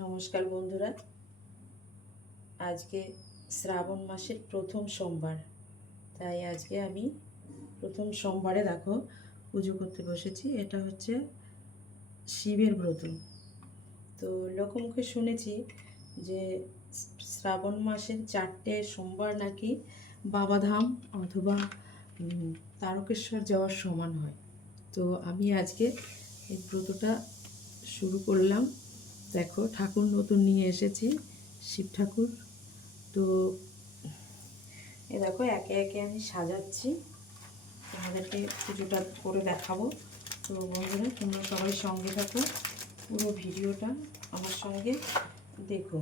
নমস্কার বন্ধুরা, আজকে শ্রাবণ মাসের প্রথম সোমবার, তাই আজকে আমি প্রথম সোমবারে দেখো পুজো করতে বসেছি। এটা হচ্ছে শিবের ব্রত। তো লোকমুখে শুনেছি যে শ্রাবণ মাসের 4টে সোমবার নাকি বাবাধাম অথবা তারকেশ্বর যাওয়ার সমান হয়। তো আমি আজকে এই ব্রতটা শুরু করলাম। দেখো ঠাকুর নতুন নিয়ে এসেছি, শিব ঠাকুর। তো এ দেখো একে একে আমি সাজাচ্ছি, তোমাদেরকে পুজোটা করে দেখাবো। তো বন্ধুরা, তোমরা সবাই সঙ্গে থাকো, পুরো ভিডিওটা আমার সঙ্গে দেখো,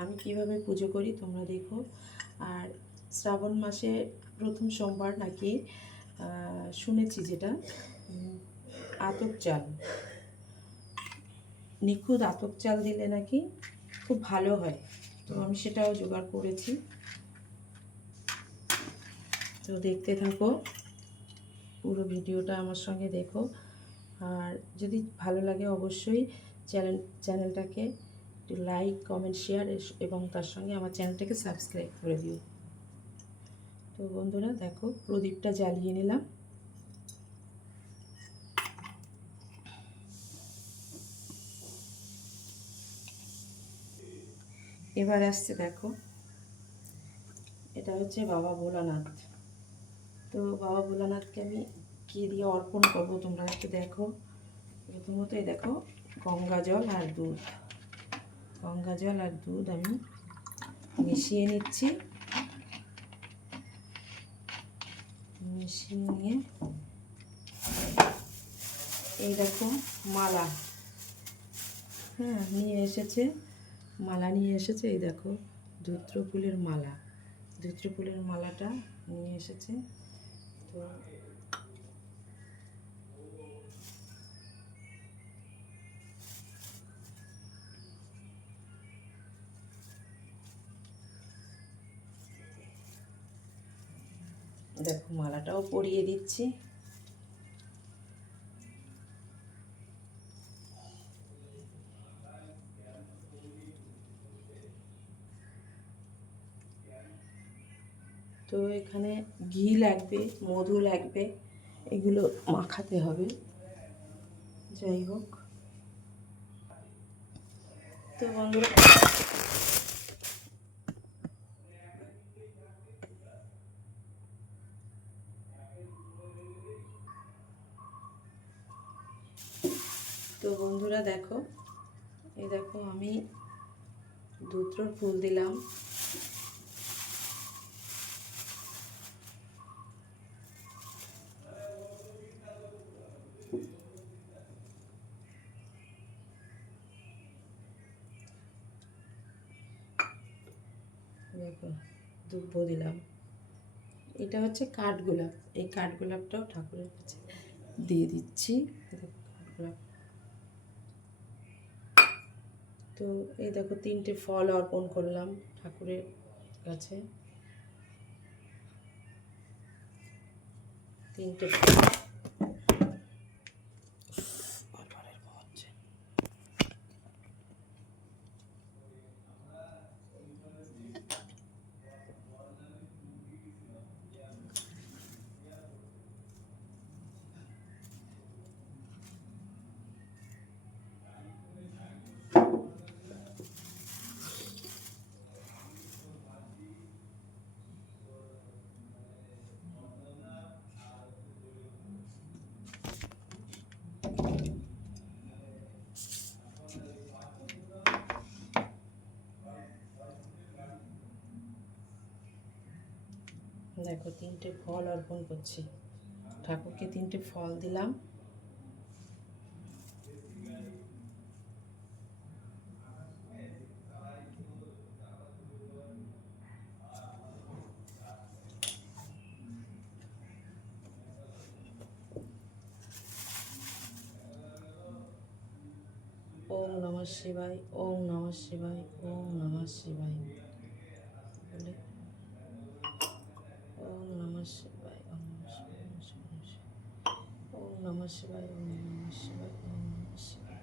আমি কিভাবে পুজো করি তোমরা দেখো। আর শ্রাবণ মাসে প্রথম সোমবার নাকি শুনেছি যেটা আতপ চাল, নিখুঁত আতপ চাল দিলে নাকি খুব ভালো হয়। তো আমি সেটাও জোগাড় করেছি। তো দেখতে থাকো, পুরো ভিডিওটা আমার সঙ্গে দেখো। আর যদি ভালো লাগে অবশ্যই চ্যানেলটাকে একটু লাইক, কমেন্ট, শেয়ার এবং তার সঙ্গে আমার চ্যানেলটাকে সাবস্ক্রাইব করে দিও। তো বন্ধুরা দেখো, প্রদীপটা জ্বালিয়ে নিলাম। এবার আসছে দেখো, এটা হচ্ছে বাবা ভোলানাথ। তো বাবা ভোলানাথকে আমি কী দিয়ে অর্পণ করবো তোমরা একটু দেখো। প্রথমতই দেখো গঙ্গা জল আর দুধ, গঙ্গা জল আর দুধ আমি মিশিয়ে নিচ্ছি। মিশিয়ে নিয়ে এই দেখো মালা, নিয়ে এসেছে, মালা নিয়ে এসেছে। এই দেখো ধূত্র ফুলের মালা, ধূত্র ফুলের মালাটা নিয়ে এসেছে। তো দেখো মালাটাও পরিয়ে দিচ্ছি। তো এখানে ঘি লাগবে, মধু লাগবে, এগুলো মাখাতে হবে। যাই হোক, তো বন্ধুরা দেখো, এই দেখো আমি ধূত্রর ফুল দিলাম। দেখো দুব্বো দিলাম। এটা হচ্ছে কাঠগোলাপ, এই কাঠগোলাপটাও ঠাকুরের কাছে দিয়ে দিচ্ছি। দেখো কাঠগোলাপ। তো এই দেখো 3টে ফল অর্পণ করলাম ঠাকুরের কাছে, 3টে ফল। দেখো 3টে ফল অর্পণ করছি ঠাকুরকে, 3টে ফল দিলাম। ওম নমঃ শিবায়, ওম নমঃ শিবায়, ওম নমঃ শিবায় বলে ওম নমঃ শিবায়, ওম নমঃ শিবায়, ওম নমঃ শিবায়, ওম নমঃ শিবায়, ওম নমঃ শিবায়।